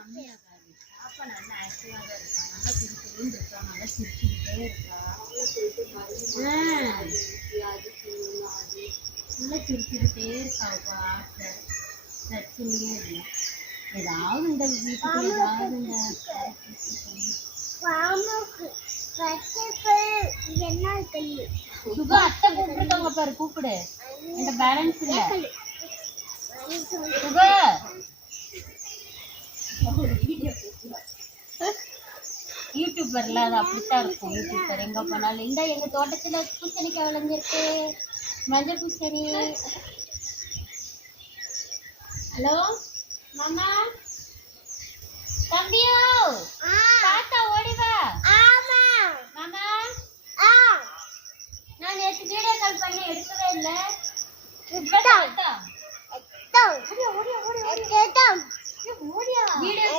பாப்பா நல்லா ஆக்டிவாக தான் இருக்கா, நல்லா சிரிச்சுக்கிட்டே இருக்கா, நல்லா சிரிச்சுக்கிட்டே இருக்கா, நல்லா சிரிச்சுக்கிட்டே இருக்காப்பா. பிரச்சனையே இல்லை. ஏதாவது இந்த வீட்டுக்கு ஏதாவது இந்த சுகா அத்தை கூப்பிட்டுருக்காங்க பாரு, கூப்பிடு. என்கிட்ட பேலன்ஸ் இல்லை சுகா. யூடியூபர்ல அது அப்படித்தான் இருக்கும். யூடியூபர் எங்க போனாலும் இந்த எங்க தோட்டத்துல பூசணிக்காய் விளைஞ்சிருக்கு, மஞ்சள் பூசணி. ஹலோ மாமா, தம்பியோ தாத்தா ஓடிவா. மாமா நான் நேற்று வீடியோ கால் பண்ணி எடுக்கவே இல்லை. வீடியோ